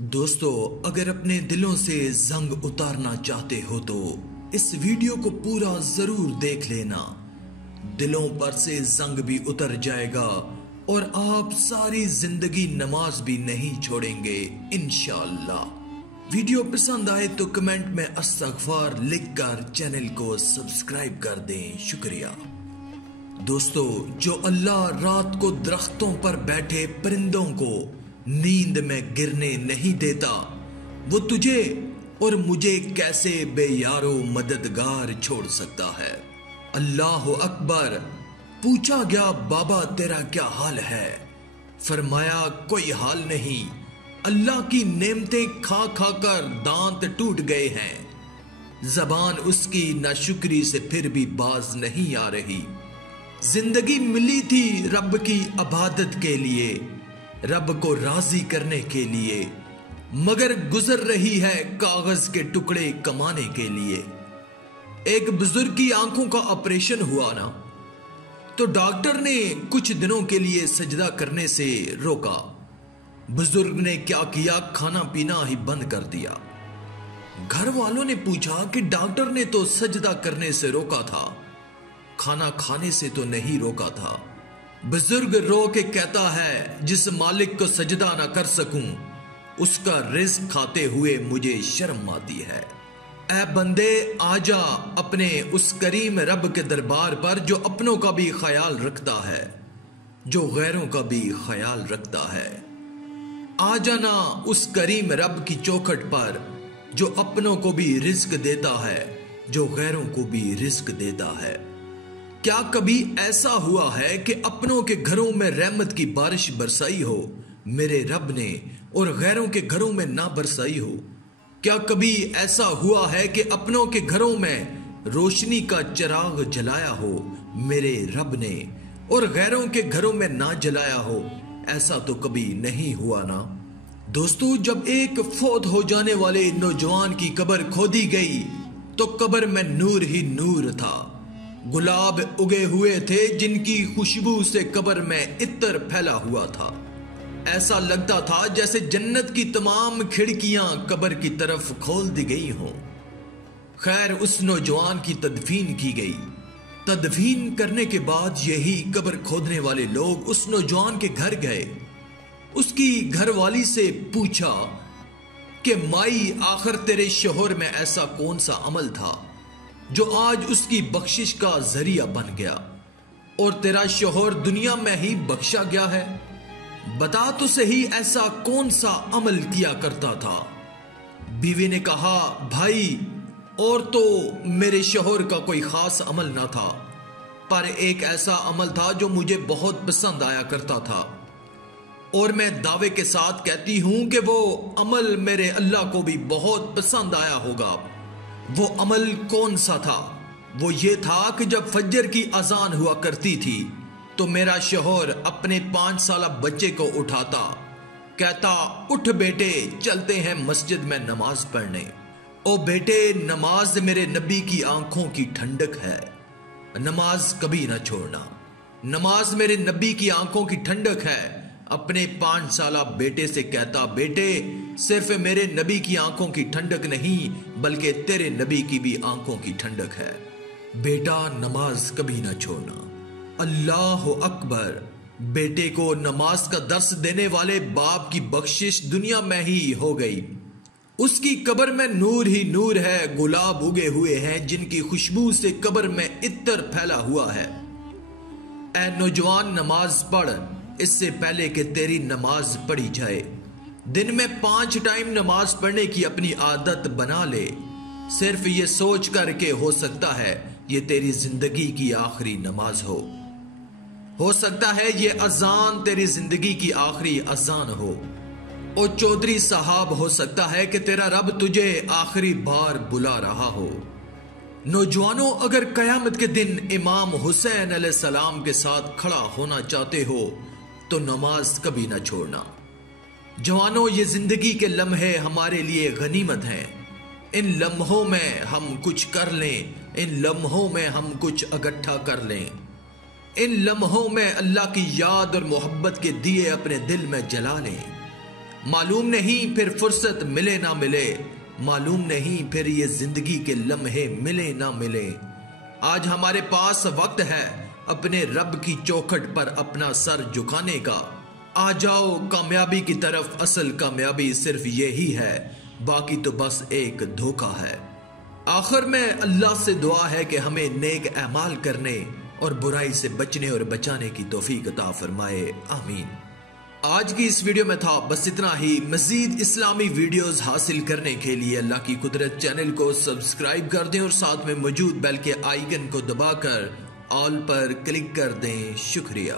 दोस्तों, अगर अपने दिलों से जंग उतारना चाहते हो तो इस वीडियो को पूरा जरूर देख लेना। दिलों पर से जंग भी उतर जाएगा और आप सारी जिंदगी नमाज भी नहीं छोड़ेंगे इंशाअल्लाह। वीडियो पसंद आए तो कमेंट में अस्तगफार लिखकर चैनल को सब्सक्राइब कर दें, शुक्रिया। दोस्तों, जो अल्लाह रात को दरख्तों पर बैठे परिंदों को नींद में गिरने नहीं देता, वो तुझे और मुझे कैसे बेयारो मददगार छोड़ सकता है। अल्लाह अकबर। पूछा गया, बाबा तेरा क्या हाल है? फरमाया, कोई हाल नहीं, अल्लाह की नेमतें खा खा कर दांत टूट गए हैं। जबान उसकी नाशुक्री से फिर भी बाज नहीं आ रही। जिंदगी मिली थी रब की इबादत के लिए, रब को राजी करने के लिए, मगर गुजर रही है कागज के टुकड़े कमाने के लिए। एक बुजुर्ग की आंखों का ऑपरेशन हुआ ना, तो डॉक्टर ने कुछ दिनों के लिए सजदा करने से रोका। बुजुर्ग ने क्या किया, खाना पीना ही बंद कर दिया। घर वालों ने पूछा कि डॉक्टर ने तो सजदा करने से रोका था, खाना खाने से तो नहीं रोका था। बुजुर्ग रो के कहता है, जिस मालिक को सजदा ना कर सकूं उसका रिज़्क खाते हुए मुझे शर्म आती है। ऐ बंदे, आजा अपने उस करीम रब के दरबार पर जो अपनों का भी ख्याल रखता है, जो गैरों का भी ख्याल रखता है। आ जाना उस करीम रब की चौखट पर जो अपनों को भी रिज़्क देता है, जो गैरों को भी रिज़्क देता है। क्या कभी ऐसा हुआ है कि अपनों के घरों में रहमत की बारिश बरसाई हो मेरे रब ने, और गैरों के घरों में ना बरसाई हो? क्या कभी ऐसा हुआ है कि अपनों के घरों में रोशनी का चिराग जलाया हो मेरे रब ने, और गैरों के घरों में ना जलाया हो? ऐसा तो कभी नहीं हुआ ना। दोस्तों, जब एक फौत हो जाने वाले नौजवान की कब्र खोदी गई तो कब्र में नूर ही नूर था। गुलाब उगे हुए थे जिनकी खुशबू से कब्र में इत्तर फैला हुआ था। ऐसा लगता था जैसे जन्नत की तमाम खिड़कियां कब्र की तरफ खोल दी गई हों। खैर, उस नौजवान की तदफीन की गई। तदफीन करने के बाद यही कब्र खोदने वाले लोग उस नौजवान के घर गए। उसकी घरवाली से पूछा कि माई, आखिर तेरे शोहर में ऐसा कौन सा अमल था जो आज उसकी बख्शिश का जरिया बन गया और तेरा शोहर दुनिया में ही बख्शा गया है? बता तो सही, ऐसा कौन सा अमल किया करता था? बीवी ने कहा, भाई, और तो मेरे शोहर का कोई खास अमल ना था, पर एक ऐसा अमल था जो मुझे बहुत पसंद आया करता था, और मैं दावे के साथ कहती हूं कि वो अमल मेरे अल्लाह को भी बहुत पसंद आया होगा। वो अमल कौन सा था? वो ये था कि जब फज्र की अजान हुआ करती थी तो मेरा शोहर अपने 5 साल बच्चे को उठाता, कहता, उठ बेटे, चलते हैं मस्जिद में नमाज पढ़ने। ओ बेटे, नमाज मेरे नबी की आंखों की ठंडक है, नमाज कभी ना छोड़ना। नमाज मेरे नबी की आंखों की ठंडक है। अपने 5 साल बेटे से कहता, बेटे, सिर्फ मेरे नबी की आंखों की ठंडक नहीं बल्कि तेरे नबी की भी आंखों की ठंडक है। बेटा, नमाज कभी ना छोड़ना। अल्लाह अकबर। बेटे को नमाज का दर्स देने वाले बाप की बख्शिश दुनिया में ही हो गई। उसकी कब्र में नूर ही नूर है। गुलाब उगे हुए हैं जिनकी खुशबू से कब्र में इत्तर फैला हुआ है। ऐ नौजवान, नमाज पढ़ इससे पहले कि तेरी नमाज पढ़ी जाए। दिन में 5 टाइम नमाज पढ़ने की अपनी आदत बना ले। सिर्फ ये सोच कर के हो सकता है ये तेरी जिंदगी की आखिरी नमाज हो सकता है ये अजान तेरी जिंदगी की आखिरी अजान हो। और चौधरी साहब, हो सकता है कि तेरा रब तुझे आखिरी बार बुला रहा हो। नौजवानों, अगर कयामत के दिन इमाम हुसैन अलैहिस्सलाम के साथ खड़ा होना चाहते हो तो नमाज कभी ना छोड़ना। जवानों, ये जिंदगी के लम्हे हमारे लिए गनीमत हैं। इन लम्हों में हम कुछ कर लें, इन लम्हों में हम कुछ इकट्ठा कर लें, इन लम्हों में अल्लाह की याद और मोहब्बत के दिए अपने दिल में जला लें। मालूम नहीं फिर फुर्सत मिले ना मिले, मालूम नहीं फिर ये जिंदगी के लम्हे मिले ना मिले। आज हमारे पास वक्त है अपने रब की चौखट पर अपना सर झुकाने का। आ जाओ कामयाबी की तरफ, असल कामयाबी सिर्फ यही है, बाकी तो बस एक धोखा है। आखिर में अल्लाह से दुआ है कि हमें नेक अमाल करने और बुराई से बचने और बचाने की तौफीक अता फरमाए, आमीन। आज की इस वीडियो में था बस इतना ही। मजीद इस्लामी वीडियोस हासिल करने के लिए अल्लाह की कुदरत चैनल को सब्सक्राइब कर दें और साथ में मौजूद बेल के आइकन को दबाकर ऑल पर क्लिक कर दें। शुक्रिया।